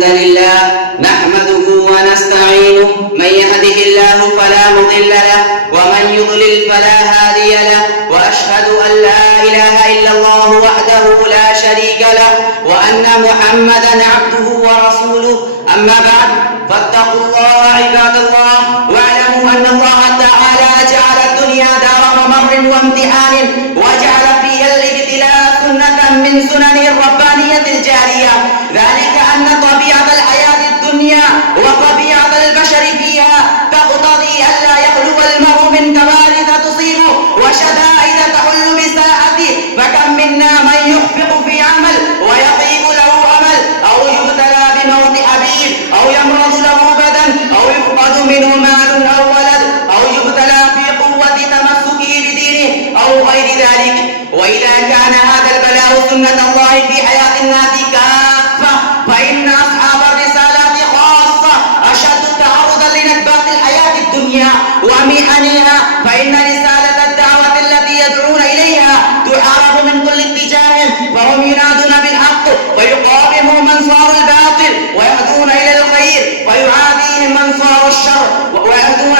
الحمد لله نحمده ونستعينه، من يهده الله فلا مضل له ومن يضلل فلا هادي له، وأشهد أن لا إله إلا الله وحده لا شريك له، وأن محمدا عبده ورسوله. أما بعد، فاتقوا الله عباد الله، واعلموا أن الله تعالى جعل الدنيا دار ممر وامتحان، وجعل فيها الابتلاء سنة من سننه الربانية الجارية، ذلك أن طبيعة الحياة الدنيا وطبيعة البشر فيها تقتضي ألا يخلو المرء من كوارث تصيبه وشدائد تحل بساعته، فكم منا من يخفق في عمل ويطيب له أمل، أو يبتلى بموت حبيب، أو يمرض له بدن، أو يفقد منه مال أو ولد، أو يبتلى في قوة تمسكه بدينه أو غير ذلك. وإذا كان هذا البلاء سنة الله في حياة الناس كافة، فإن أصحاب الرسالات خاصة أشد تعرضا لندبات الحياة الدنيا ومحنها، فإن رسالة الدعوة التي يدعون إليها تحارب من كل اتجاه، فهم ينادون بالحق ويقاومهم من صار الباطل، ويهدون إلى الخير ويعاديهم من صار الشر، ويهدون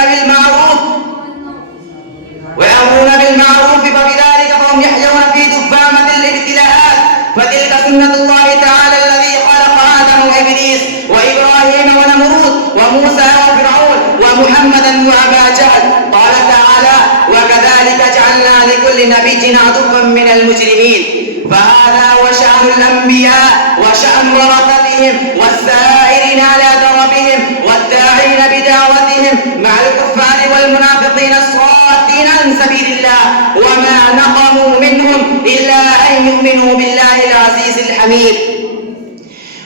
بالمعروف فبذلك فهم يحيون في دفامة الابتلاءات. فتلك سنة الله تعالى الذي خلق آدم وإبليس وإبراهيم ونمرود وموسى وفرعون ومحمدا وأبا جهل. قال تعالى: وكذلك جعلنا لكل نبي عدوا من المجرمين. فهذا وشأن الأنبياء وشأن ورثتهم والسائرين على دربهم والداعين بدعوتهم مع الكفار والمنافقين الصادين عن سبيل الله، وما نقموا منهم إلا أن يؤمنوا بالله العزيز الحميد.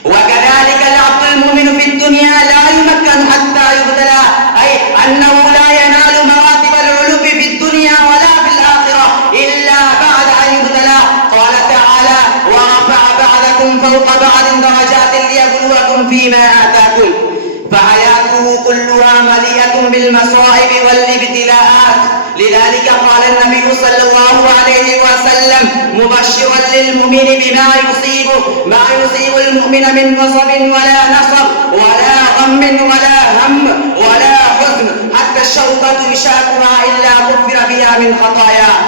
وكذلك العبد المؤمن في الدنيا لا يمكن حتى يبتلى، أي أنه لا ينال مراتب العلو في الدنيا ولا في الآخرة إلا بعد أن يبتلى. قال تعالى: ورفع بعضكم فوق بعض درجات ليبلوكم فيما آتاكم. فحياته كلها مليئة بالمصائب والابتلاءات. لذلك قال النبي صلى الله عليه وسلم مبشرا للمؤمن بما يصيب المؤمن من نصب ولا نصب ولا غم ولا هم ولا حزن، حتى الشوكة يشاكها إلا كفر بها من خطاياه.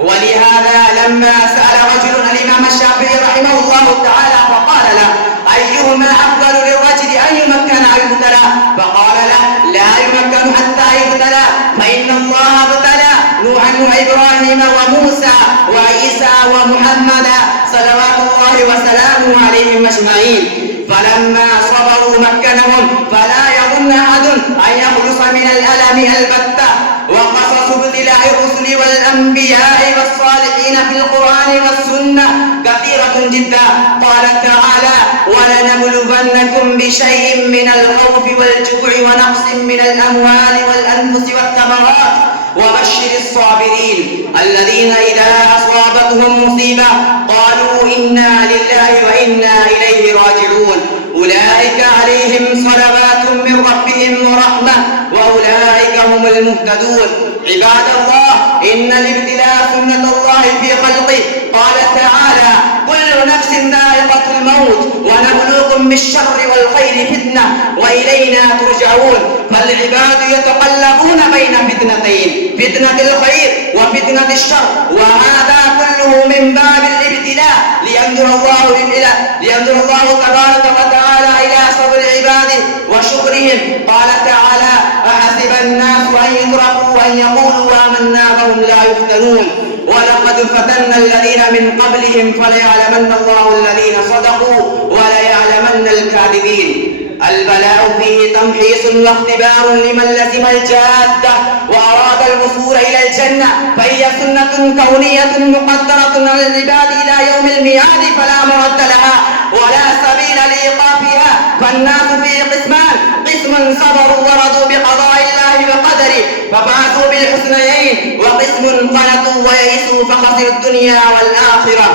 ولهذا لما سأل رجل الإمام الشافعي رحمه الله تعالى فقال له: أيهما أفضل للرجل أن يمكن أو يبتلى؟ فقال له: لا يمكن حتى يبتلى، فإن الله ابتلى نوحا وإبراهيم وموسى وعيسى ومحمدا صلوات الله وسلامه عليهم أجمعين، فلما صبروا مكنهم. فلا يظن أحد أن يخلص من الألم البتة. وقصص ابتلاء الرسل والأنبياء والصالحين في القرآن والسنة كثيرة جدا. قال تعالى: ولنبلونكم بشيء من الخوف والجوع ونقص من الأموال والأنفس والثمرات وبشر الصابرين الذين إذا أصابتهم مصيبة قالوا إنا لله وإنا إليه راجعون، أولئك عليهم صلوات من ربهم ورحمة وأولئك هم المهتدون. عباد الله، إن الابتلاء سنة الله في خلقه. قال تعالى: كل نفس ذائقة الموت ونبلوكم بالشر والخير فتنة وإلينا ترجعون. فالعباد يتقلبون بين فتنتين، فتنة الخير وفتنة الشر، وهذا كله من باب الابتلاء لينظر الله تبارك وتعالى إلى صبر عباده وشكرهم. قال تعالى: أحسب الناس أن يتركوا أن يقولوا آمنا وهم لا يفتنون، ولقد فتنا الذين من قبلهم فليعلمن الله الذين صدقوا وليعلمن الكاذبين. البلاء فيه تمحيص واختبار لمن لزم الجادة وأراد الوصول إلى الجنة، فهي سنة كونية مقدرة على العباد إلى يوم الميعاد فلا مرد لها ولا سبيل لإيقافها. فالناس فيه قسمان: قسم صبروا ورضوا بقضاء الله وقدره ففازوا بالحسنيين، وقسم قنطوا ويئسوا فخسروا الدنيا والآخرة.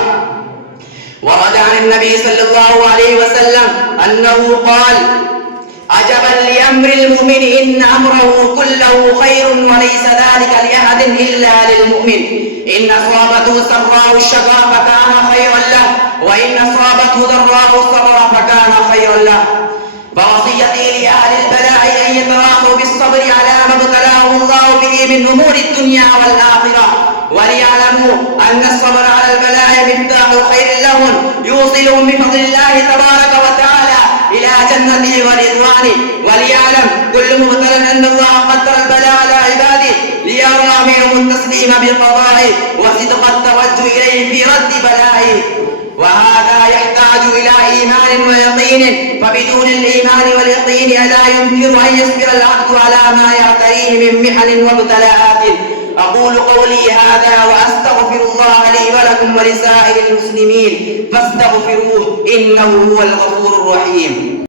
ورد عن النبي صلى الله عليه وسلم أنه قال: عجبا لأمر المؤمن إن أمره كله خير وليس ذلك لأحد إلا للمؤمن. إن أصابته سراء الشكر فكان خيرا له، وإن أصابته ضراء الصبر فكان خيرا له. فوصيتي لأهل البلاء أن يتراخوا بالصبر على ما ابتلاه الله به من أمور الدنيا والآخرة، وليعلموا أن الصبر على البلاء مفتاح خير لهم يوصلهم بفضل الله تبارك وتعالى إلى جنته ورضوانه. وليعلم كل مبتلى أن الله قدر البلاء على عباده ليرى منهم التسليم بقضائه وصدق التوجه إليه في رد بلائه، وهذا يحتاج إلى إيمان ويقين، فبدون الإيمان واليقين لا يمكن أن يصبر العبد على ما يعتريه من محن وابتلاءات. أقول قولي هذا وأستغفر الله لي ولكم ولسائر المسلمين فاستغفروه إنه هو الغفور الرحيم.